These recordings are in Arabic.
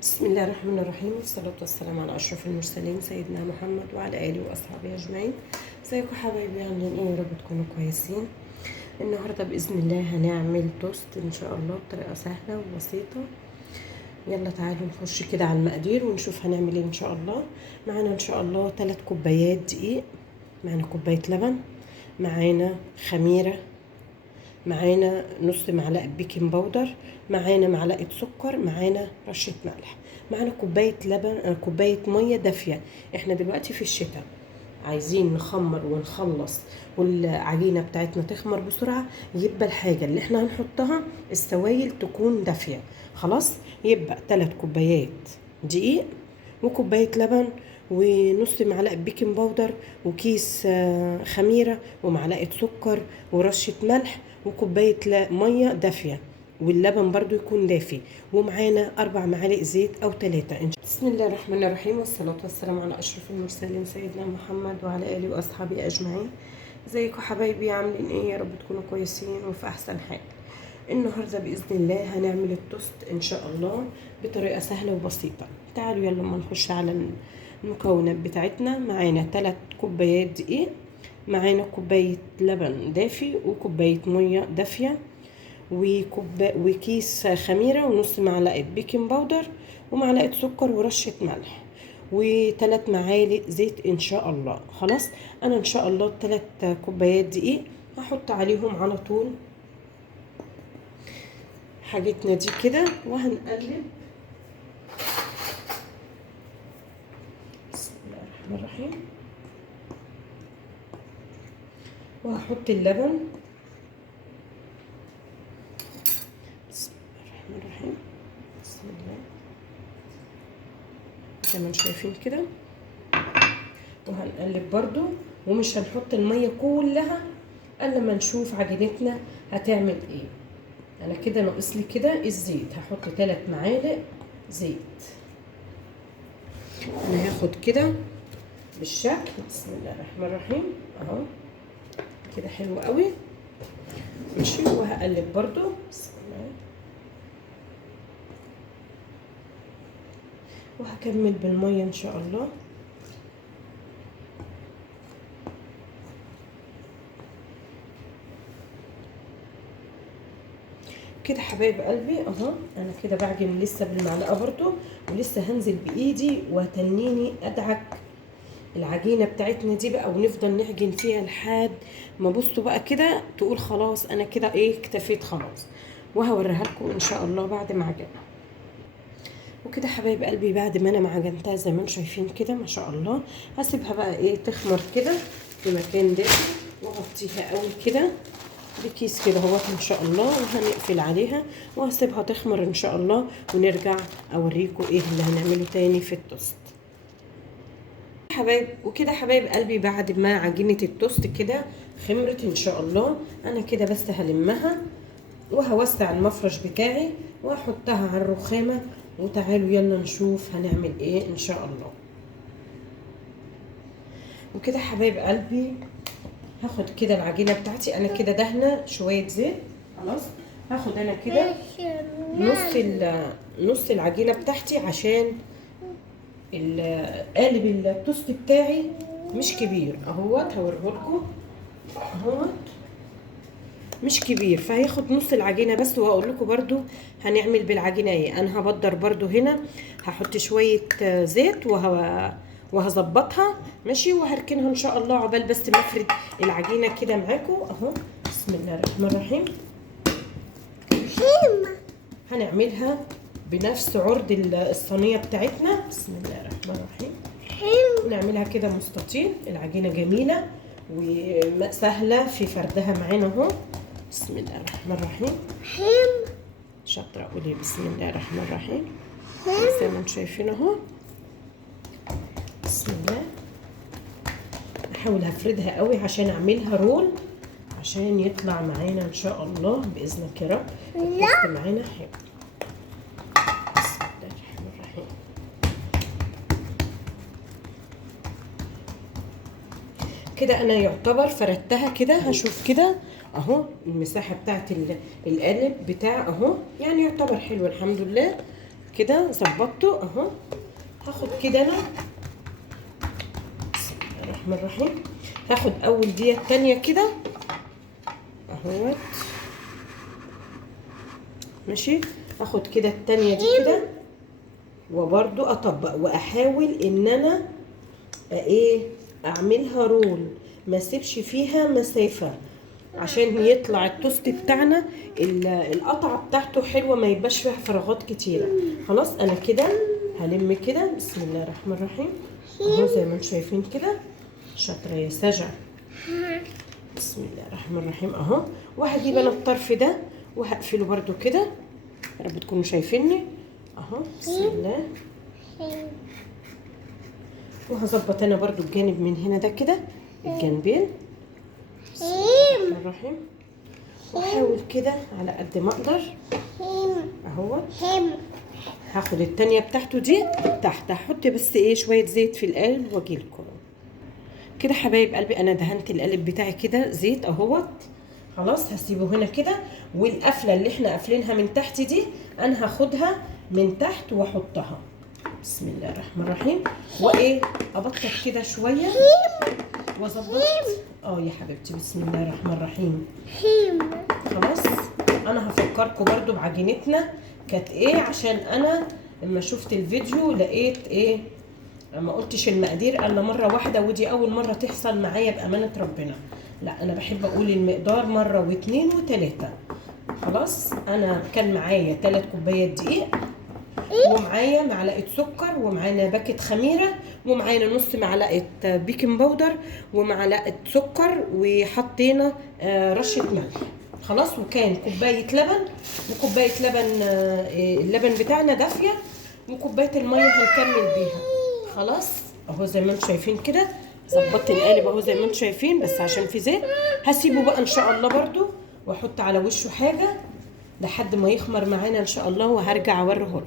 بسم الله الرحمن الرحيم، والصلاة والسلام على أشرف المرسلين سيدنا محمد وعلى آله وأصحابه أجمعين. ازيكم حبايبي؟ عاملين ايه؟ يا رب تكونوا كويسين. النهاردة بإذن الله هنعمل توست إن شاء الله بطريقة سهلة وبسيطة. يلا تعالوا نخش كده على المقادير ونشوف هنعمل ايه إن شاء الله. معانا إن شاء الله 3 كوبايات دقيق، معانا كوباية لبن، معانا خميرة، معانا نص معلقه بيكنج باودر، معانا معلقه سكر، معانا رشه ملح، معانا كوبايه لبن، كوبايه ميه دافيه. احنا دلوقتي في الشتاء عايزين نخمر ونخلص والعجينه بتاعتنا تخمر بسرعه، يبقى الحاجه اللي احنا هنحطها السوائل تكون دافيه. خلاص، يبقى 3 كوبايات دقيق، وكوبايه لبن، ونص معلقه بيكنج باودر، وكيس خميره، ومعلقه سكر، ورشه ملح، وكوبايه ميه دافيه، واللبن برضو يكون دافي، ومعانا 4 معالق زيت او 3. بسم الله الرحمن الرحيم، والصلاة والسلام على اشرف المرسلين سيدنا محمد وعلى اله واصحابه اجمعين. ازيكم حبايبي؟ عاملين ايه؟ يا رب تكونوا كويسين وفي احسن حال. النهارده باذن الله هنعمل التوست ان شاء الله بطريقه سهله وبسيطه. تعالوا يلا ما نخش على المكونات بتاعتنا. معانا 3 كوبايات دقيق، معانا كوبايه لبن دافي، وكوبايه ميه دافيه، وكيس خميره، ونص معلقه بيكنج باودر، ومعلقه سكر، ورشه ملح، و3 معالق زيت ان شاء الله. خلاص، انا ان شاء الله 3 كوبايات دقيق هحط عليهم على طول حاجتنا دي كده وهنقلب. بسم الله الرحمن الرحيم. وهحط اللبن. بسم الله الرحمن الرحيم. بسم الله، زي ما انتم شايفين كده، وهنقلب برضو، ومش هنحط المية كلها الا لما نشوف عجينتنا هتعمل ايه. انا كده ناقص لي كده الزيت، هحط 3 معالق زيت. انا هاخد كده بالشكل. بسم الله الرحمن الرحيم اهو كده، حلو قوي. ماشي، وهقلب برضو. بسم الله، وهكمل بالميه ان شاء الله. كده حبايب قلبي اهو، انا كده بعجن لسه بالمعلقه برضو، ولسه هنزل بايدي وهتنيني ادعك العجينه بتاعتنا دي بقى، ونفضل نعجن فيها لحد ما بصوا بقى كده تقول خلاص انا كده ايه اكتفيت خلاص. وهوريها لكم ان شاء الله بعد ما اعجنها. وكده حبايب قلبي بعد ما انا معجنتها زي ما انتم شايفين كده ما شاء الله، هسيبها بقى ايه تخمر كده في مكان دافي، واغطيها قوي كده بكيس كده اهوت ان شاء الله، وهنقفل عليها وهسيبها تخمر ان شاء الله، ونرجع اوريكم ايه اللي هنعمله تاني في التوست حبايب. وكده حبايب قلبي بعد ما عجينه التوست كده خمرت ان شاء الله، انا كده بس هلمها وهوسع المفرش بتاعي واحطها على الرخامه، وتعالوا يلا نشوف هنعمل ايه ان شاء الله. وكده حبايب قلبي هاخد كده العجينه بتاعتي، انا كده دهنه شويه زيت. خلاص، هاخد انا كده نص العجينه بتاعتي، عشان قالب التوست بتاعي مش كبير اهوت، هوريهولكم اهوت مش كبير، فهياخد نص العجينه بس. وهقول لكم برده هنعمل بالعجينه ايه. انا هبدر برده هنا، هحط شويه زيت وهظبطها ماشي، وهركنها ان شاء الله عقبال بس ما افرد العجينه كده معاكم اهو. بسم الله الرحمن الرحيم. هنعملها بنفس عرض الصينيه بتاعتنا. بسم الله الرحمن الرحيم. نعملها كده مستطيل. العجينه جميله وسهله في فردها معانا اهو. بسم الله الرحمن الرحيم. شاطره، قولي بسم الله الرحمن الرحيم زي ما انتم شايفين اهو. بسم الله. احاول هفردها قوي عشان اعملها رول، عشان يطلع معانا ان شاء الله باذنك يا رب التوست معانا حلو. بسم الله الرحمن الرحيم. كده انا يعتبر فردتها كده، هشوف كده اهو المساحه بتاعت القالب بتاع اهو، يعني يعتبر حلو الحمد لله. كده ظبطته اهو. هاخد كده انا بسم الله الرحمن الرحيم، هاخد اول دي التانية كده اهوت ماشي. هاخد كده التانية دي كده وبرضو اطبق واحاول ان انا ايه اعملها رول، ما اسيبش فيها مسافة عشان يطلع التوست بتاعنا القطعة بتاعته حلوة، ما يبقاش فيها فراغات كتيرة. خلاص انا كده هلم كده بسم الله الرحمن الرحيم اهو زي ما انتم شايفين كده. شاطرة يا سجع. بسم الله الرحمن الرحيم اهو. وهجيب انا الطرف ده وهقفله برضو كده، يا رب تكونوا شايفيني اهو. بسم الله. وهظبط انا برضو الجانب من هنا ده كده، الجانبين. بسم الله الرحمن الرحيم. واحاول كده على قد ما اقدر اهو. هاخد التانية بتاعته دي تحت، هحط بس ايه شوية زيت في القالب واجيلكم كده حبايب قلبي. انا دهنت القالب بتاعي كده زيت اهوت. خلاص هسيبه هنا كده، والقفله اللي احنا قافلينها من تحت دي انا هاخدها من تحت واحطها. بسم الله الرحمن الرحيم. وايه ابطط كده شويه واظبط يا حبيبتي. بسم الله الرحمن الرحيم. خلاص انا هفكركم برضو بعجينتنا كانت ايه، عشان انا لما شفت الفيديو لقيت ايه ما قلتش المقادير الا مره واحده، ودي اول مره تحصل معايا بامانه ربنا. لا انا بحب اقول المقدار مره واثنين وثلاثه. خلاص انا كان معايا 3 كوبايات دقيق، ومعايا معلقه سكر، ومعانا باكت خميره، ومعانا نص معلقه بيكنج باودر، ومعلقه سكر، وحطينا رشه ملح. خلاص وكان كوبايه لبن، وكوبايه لبن اللبن بتاعنا دافيه، وكوبايه الميه هنكمل بيها. خلاص اهو زي ما انتم شايفين كده ظبطت القالب اهو زي ما انتم شايفين، بس عشان في زيت هسيبه بقى ان شاء الله برضو، واحط على وشه حاجه لحد ما يخمر معانا ان شاء الله، وهرجع اوريه لكم.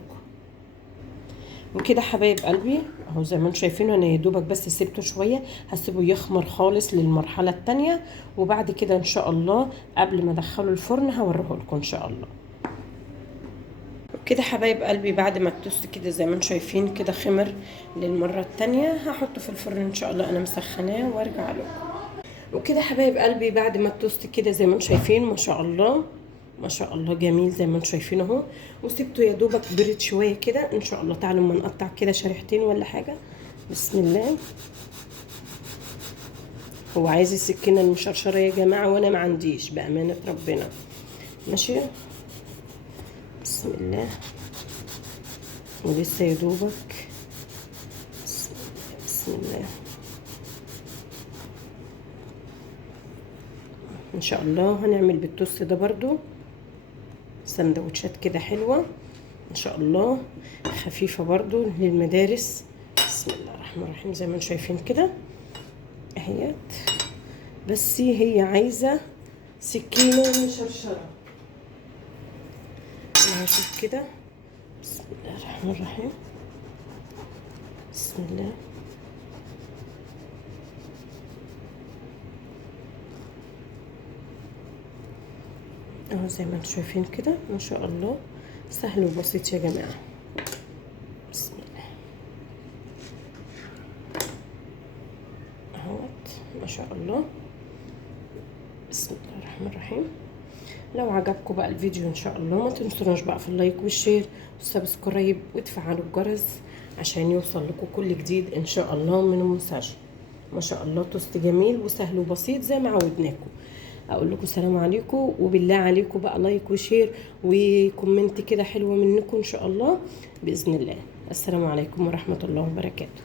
وكده حبايب قلبي اهو زي ما انتم شايفين انا يا دوبك بس سيبته شويه، هسيبه يخمر خالص للمرحله الثانيه، وبعد كده ان شاء الله قبل ما ادخله الفرن هوريه لكم ان شاء الله. كده حبايب قلبي بعد ما التوست كده زي ما انتم شايفين كده خمر للمره الثانيه، هحطه في الفرن ان شاء الله انا مسخناه وارجع لكم. وكده حبايب قلبي بعد ما التوست كده زي ما انتم شايفين ما شاء الله ما شاء الله جميل زي ما انتم شايفين اهو، وسبته يا دوبك برد شويه كده. ان شاء الله تعالوا ما نقطع كده شريحتين ولا حاجه. بسم الله. هو عايز السكينه المشرشره يا جماعه وانا ما عنديش بامانه ربنا. ماشي بسم الله. ولسه يا دوبك بسم الله. ان شاء الله هنعمل بالتوست ده برضو سندوتشات كده حلوه ان شاء الله، خفيفه برضو للمدارس. بسم الله الرحمن الرحيم. زي ما انتم شايفين كده اهيت، بس هي عايزه سكينه مشرشره. انا هشوف كده. بسم الله الرحمن الرحيم. بسم الله. اهو زي ما انتم شايفين كده ما شاء الله سهل وبسيط يا جماعه. بسم الله اهوت ما شاء الله. بسم الله الرحمن الرحيم. لو عجبكم بقى الفيديو ان شاء الله ما تنسوناش بقى في اللايك والشير والسبسكرايب وتفعلوا الجرس عشان يوصل لكم كل جديد ان شاء الله من المساج. ما شاء الله توست جميل وسهل وبسيط زي ما عودناكم. اقول لكم السلام عليكم، وبالله عليكم بقى لايك وشير وكومنت كده حلوه منكم ان شاء الله باذن الله. السلام عليكم ورحمه الله وبركاته.